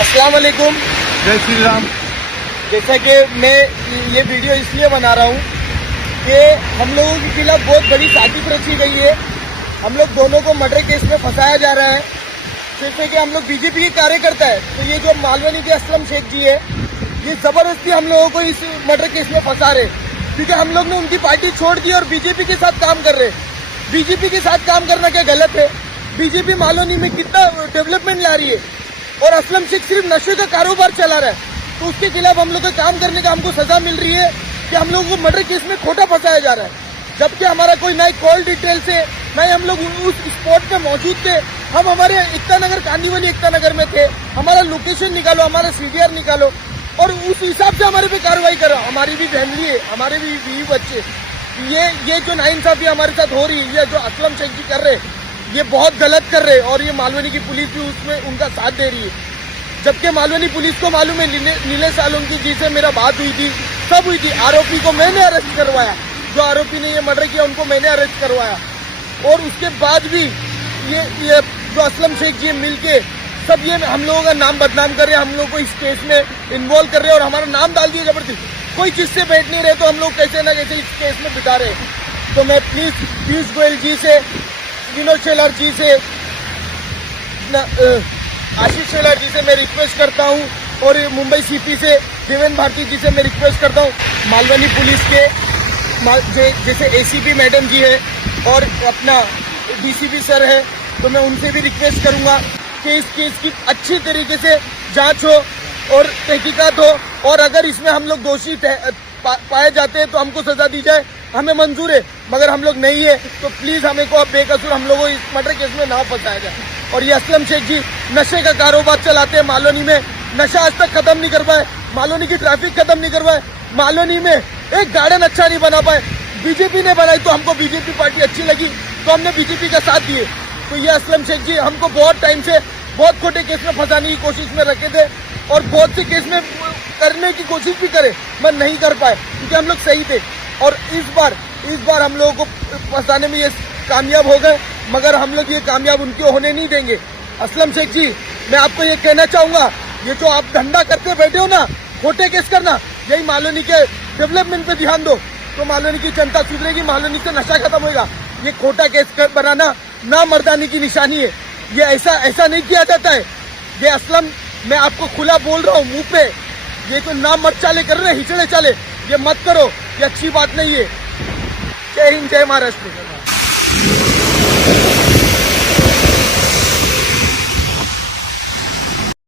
अस्सलाम वालेकुम। जय श्री राम। जैसा कि मैं ये वीडियो इसलिए बना रहा हूँ कि हम लोगों के खिलाफ बहुत बड़ी साजिश रची गई है। हम लोग दोनों को मर्डर केस में फंसाया जा रहा है। जैसे कि हम लोग बीजेपी के कार्यकर्ता है, तो ये जो मालवनी के असलम शेख जी है, ये जबरदस्ती हम लोगों को इस मर्डर केस में फंसा रहे, क्योंकि हम लोग ने उनकी पार्टी छोड़ दी और बीजेपी के साथ काम कर रहे। बीजेपी के साथ काम करना क्या गलत है? बीजेपी मालवनी में कितना डेवलपमेंट ला रही है और असलम शेख सिर्फ नशे का कारोबार चला रहा है, तो उसके खिलाफ हम लोग का काम करने का हमको सजा मिल रही है कि हम लोगों को मर्डर केस में खोटा फंसाया जा रहा है। जबकि हमारा कोई ना कॉल डिटेल से, ना ही हम लोग उस स्पॉट पे मौजूद थे। हम हमारे एकता नगर, कांदीवली एकता नगर में थे। हमारा लोकेशन निकालो, हमारा सीडीआर निकालो और उस हिसाब से हमारे पे कार्रवाई करो। हमारी भी फैमिली है, हमारे भी बीवी बच्चे। ये जो नाइंसाफी हमारे साथ हो रही है, ये जो असलम शेख जी कर रहे हैं, ये बहुत गलत कर रहे हैं और ये मालवनी की पुलिस भी उसमें उनका साथ दे रही है। जबकि मालवनी पुलिस को मालूम है, नीलेश सोलंकी जी से मेरा बात हुई थी, सब हुई थी। आरोपी को मैंने अरेस्ट करवाया, जो आरोपी ने ये मर्डर किया उनको मैंने अरेस्ट करवाया। और उसके बाद भी ये जो असलम शेख जी मिलके सब ये हम लोगों का नाम बदनाम कर रहे हैं, हम लोग को इस केस में इन्वॉल्व कर रहे हैं और हमारा नाम डाल दिया जबरदस्ती। कोई चीज से बैठ नहीं रहे तो हम लोग कैसे ना कैसे इस केस में बिता रहे। तो मैं प्लीज पीयूष गोयल जी से, विनोद शेलार जी से, आशीष शेलार जी से मैं रिक्वेस्ट करता हूं और मुंबई सीपी से देवेंद्र भारती जी से मैं रिक्वेस्ट करता हूं, मालवनी पुलिस के जैसे एसीपी मैडम जी है और अपना डीसीपी सर है, तो मैं उनसे भी रिक्वेस्ट करूंगा कि इस केस की अच्छी तरीके से जांच हो और तहकीकात हो, और अगर इसमें हम लोग दोषी पाए जाते हैं तो हमको सजा दी जाए, हमें मंजूर है। मगर हम लोग नहीं है तो प्लीज हमें को बेकसूर हम लोगों को इस मर्डर केस में ना फंसाया जाए। और ये असलम शेख जी नशे का कारोबार चलाते हैं मालवनी में, नशा आज तक खत्म नहीं कर पाए, मालवनी की ट्रैफिक खत्म नहीं कर पाए, मालवनी में एक गार्डन अच्छा नहीं बना पाए। बीजेपी ने बनाई तो हमको बीजेपी पार्टी अच्छी लगी तो हमने बीजेपी का साथ दिए। तो ये असलम शेख जी हमको बहुत टाइम से बहुत खोटे केस में फंसाने की कोशिश में रखे थे और बहुत से केस में करने की कोशिश भी करे, मगर नहीं कर पाए क्योंकि हम लोग सही थे। और इस बार हम लोगों को फंसाने में ये कामयाब हो गए, मगर हम लोग ये कामयाब उनके होने नहीं देंगे। असलम शेख जी, मैं आपको ये कहना चाहूंगा, ये जो आप धंधा करते बैठे हो ना, खोटे केस करना, यही मालवनी के डेवलपमेंट पे ध्यान दो तो मालवनी की जनता सुधरेगी, मालवनी से नशा खत्म होगा। ये खोटा केस बनाना ना मर्दानी की निशानी है, ये ऐसा नहीं किया जाता है। ये असलम, मैं आपको खुला बोल रहा हूँ मुंह पे, ये तो ना मत चाले कर रहे, हिचड़े चाले, ये मत करो, ये अच्छी बात नहीं है। जय हिंद, जय महाराष्ट्र।